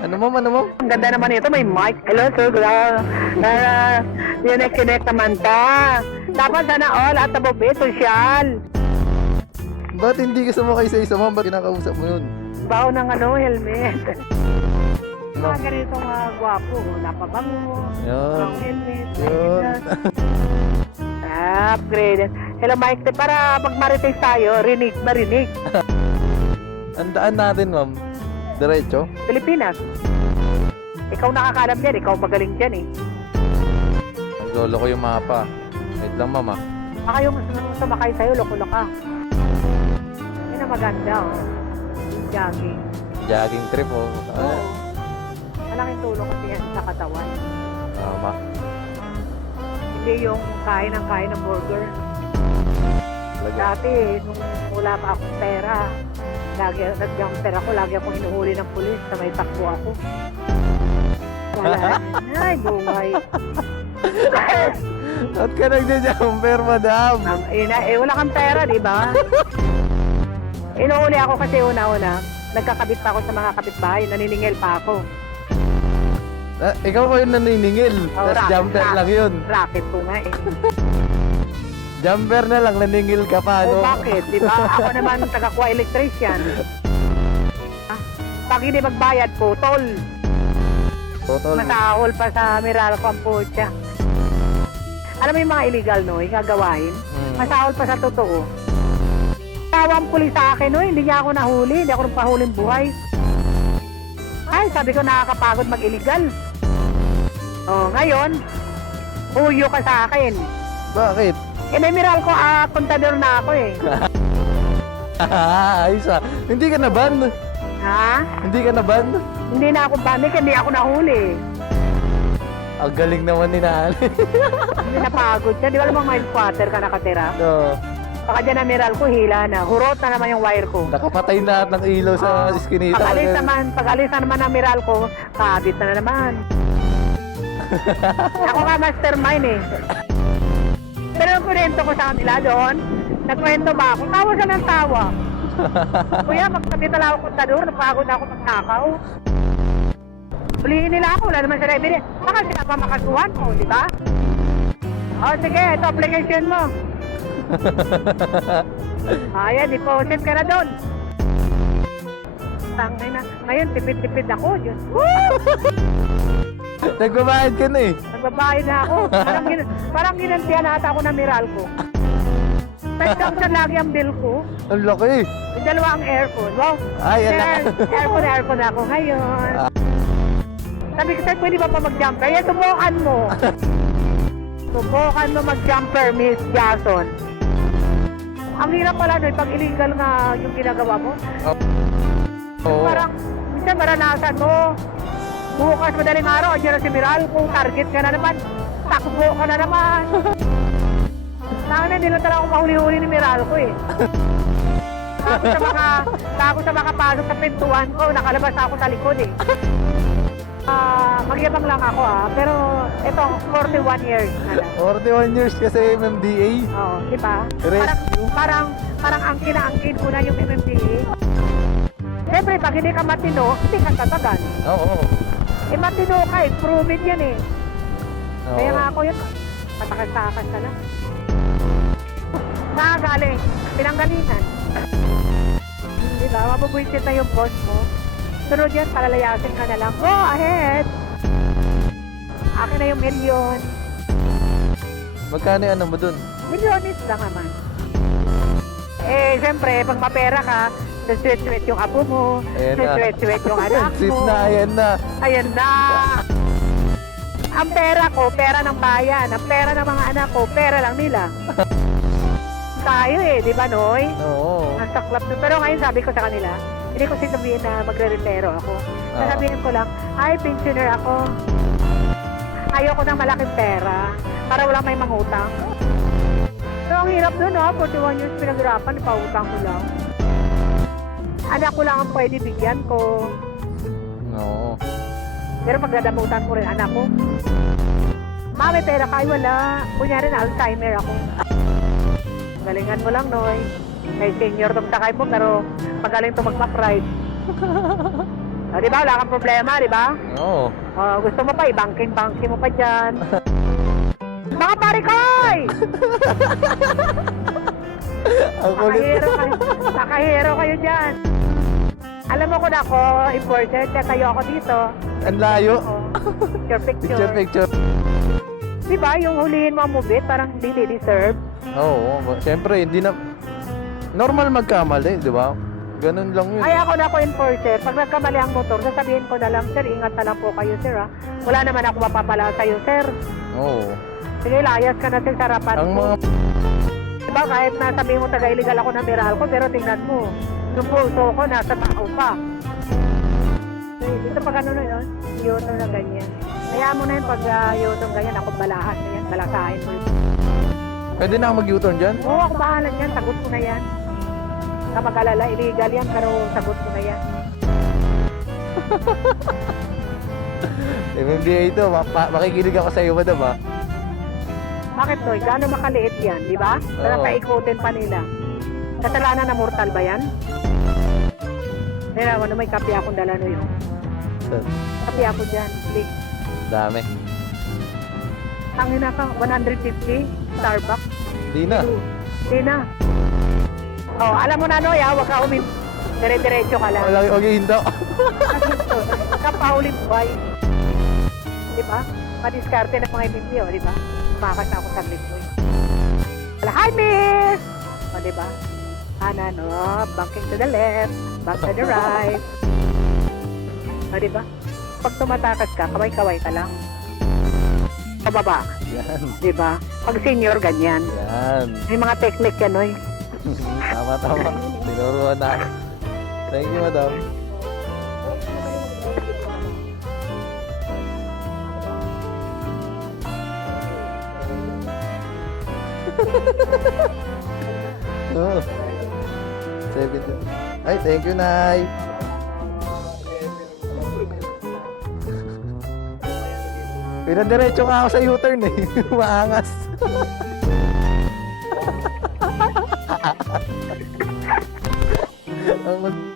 Ano mo, ano mo? Ang ganda naman ito, may mic. Hello, sir. Connect naman ta. Dapat sana all at above it, social. Ba't hindi ka sumakay sa isa, ma'am? Ba't kinakausap mo yun? Bao ng helmet. Mga ganitong gwapo, napabango, Yan. ang helmet. Yun. Upgrade. Hello, Mike. Para pag marites tayo, rinig. Ang daan natin, ma'am. Diretso? Pilipinas. Ikaw nakakalam dyan, ikaw magaling dyan eh. Ang lolo ko yung mapa. Wait lang, ma'am, ah. Baka yung sumakay sa'yo, loko ka. Yun ang maganda, oh. Yung jogging. Jogging trip, oh. Oo. Malaking tulong kasi yan sa katawan. Tama. Hindi yung kain ng burger. Talaga. Dati, nung wala pa akong pera, lagi nag-jumper ako, lagi akong hinuhuli ng pulis na may takbo ako. Wala. Ay, buhay. Ba't ka nagja-jumper, madam? Wala kang pera, di ba? Inuuli ako kasi una-una, nagkakabit pa ako sa mga kapitbahay, naniningil pa ako. Ah, ikaw ko yung naniningil. Oh, Tapos jumper lang yun. Racket ko nga eh. Jumper na lang, naningil ka pa, O no? bakit? Di ba? Ako naman taga-kuha electrician. Pag hindi magbayad po, tol. Totol. Masahol pa sa Meralco ang putya. Alam mo yung mga illegal, no? Yung gagawain. Masahol pa sa totoo. Tawang pulis sa akin, no? Hindi niya ako nahuli. Hindi ako nang pahuling buhay. Ay, sabi ko nakakapagod mag-illegal. Oh, ngayon, huyo ka sa akin. Bakit? Eh, may Meralco, kontador na ako eh. Ayos ah. Hindi ka na ban? Ha? Hindi ka na ban? Hindi na ako banik, hindi ako nahuli. Ang galing naman ni Nani. Hindi napagod ka. Di ba namang may squatter ka nakatira? No. Baka dyan na Meralco, hila na. Hurot na naman yung wire ko. Nakapatay na ng ilaw sa iskinita. Pag-alis na naman ng Meralco, kabit na naman. Ako nga mastermind eh. Pero ang kwento ko sa kanila doon, nagkwento ba ako? Tawa siya ng tawa. Kuya, magkabit na lang ako kontador, napagod na ako magnakaw. Huliin nila ako, wala naman sila ibili. Baka sila pa makasuhan ko, di ba? O sige, ito application mo. Ayan, deposit ka na doon. Tangay na. Ngayon, tipid-tipid ako, Diyos. Nagbabayad ka na eh. Nagbabayad na ako. Parang ginantiyan ata ako ng Meralco. Pwede sa lagi ang bill ko. Ang laki. Yung dalawang aircon. Wow. Ay, yan na. Aircon ako ngayon. Sabi ko, sir, pwede ba pa mag-jumper? Yan, subukan mo. Subukan mo mag-jumper, Miss Jason. Ang hirap pala doon, pag illegal nga yung ginagawa mo. Oo. Parang, minsan maranasan mo. Bukas madaling araw, andyan na si Meralco, target ka na naman. Takbo ka na naman. Saan hindi lang talaga ako mahuli-huli ni Meralco eh. Bago sa makapasok sa pintuan ko, nakalabas ako sa likod eh. Magyabang lang ako pero ito, 41 years na lang. 41 years kasi MMDA. Oo, di ba? Rescue. Parang angkin na angkin ko na yung MMDA. Siyempre, pag hindi ka matino, hindi ka tatagal. Oo. Eh, matino ka eh, proven yan eh. Oo. Kaya nga ako yun, matakas-takas ka lang. Saan galing? Pinanggalingan. Diba? Mabubuisit na yung boss mo. Sunod yan, palalayasin ka na lang. Go ahead! Akin na yung milyon. Magkano yung ano mo dun? Milyonis lang naman. Eh, siyempre, pag mapera ka, sweet-sweet yung apo mo, Ayan na. sweet-sweet yung anak Sweet mo. na, ayan na. Ayan na! Ang pera ko, pera ng bayan. Ang pera ng mga anak ko, pera lang nila. Tayo eh, di ba, Noy? Oo. Nasa club doon. Pero ngayon sabi ko sa kanila, hindi ko sinabihin na magre-retero ako. Sasabihin ko lang, ay, pensioner ako. Ayoko ng malaking pera para wala may mangutang. Pero ang hirap doon, 41 years pinaghirapan, ipautang ko lang. Anak ko lang ang pwede bigyan ko. Oo. Pero pagdadamutan ko rin anak ko. Ma, may pera kayo, wala. Kunyari na Alzheimer ako. Galingan mo lang, Noy. May senior tong sakay mo, pero magaling to magpa-pride. Di ba? Wala kang problema, di ba? Oo. Gusto mo pa, i-banking mo pa dyan. Mga parikoy! Ang kulit. Nakahero kayo dyan. Alam mo kung ako, important, kaya tayo ako dito. Ang layo. Picture. Picture. Di ba, yung hulihin mo ang mubit, parang hindi deserve. Oo. Siyempre, hindi na... Normal magkamali, di ba? Ganun lang yun. Ay, ako na ako enforcer. Pag nagkamali ang motor, sasabihin ko na lang, sir, ingat na lang po kayo, sir, ha? Wala naman ako mapapala sa'yo, sir. Oo. Sige, layas ka na sa harapan Ang ko. mga... Diba, kahit nasabihin mo taga-illegal ako ng Meralco, pero tingnan mo, yung pulso ko, nasa tao pa. Dito pag ano na yun, yutong na ganyan. Kaya mo na yun, pag yutong ganyan, ako balahan na yan, balasahin mo yun. Pwede na ako mag-U-turn dyan? Oo, ako bahala yan, sagot ko na yan. Kapag alala, illegal yan, pero sagot ko na yan. MMDA ito, makikinig ako sa iyo, madam, ha? Bakit, Noy? Gaano makaliit yan, di ba? Para Oo. paikutin pa nila. Kasalanan na mortal ba yan? Kaya ano, may kape akong dala, Noy. Kape ako dyan, please. Dami. Tangin na ka, 150, Starbucks. Di na. Hindi na. Oh, alam mo na, Noy, huwag ka dire-diretso ka lang. Wala yung hinto. Kapahuling buhay. Di ba? Madiskarte ng mga MMD, di ba? Makas na ako sa Noy. Wala, hi, miss! O, di ba? Kanan, banking to the left, back to the right. O, di ba? Pag tumatakas ka, kaway-kaway ka lang. Pababa, Yan. di ba? Pag senior, ganyan. Yan. May mga technique yan, Noy. Tama. Tinuruan na. Thank you, madam. Oh. 70. Ay, thank you, Nay. Pinadiretso nga ako sa U-turn eh. Maangas. Ang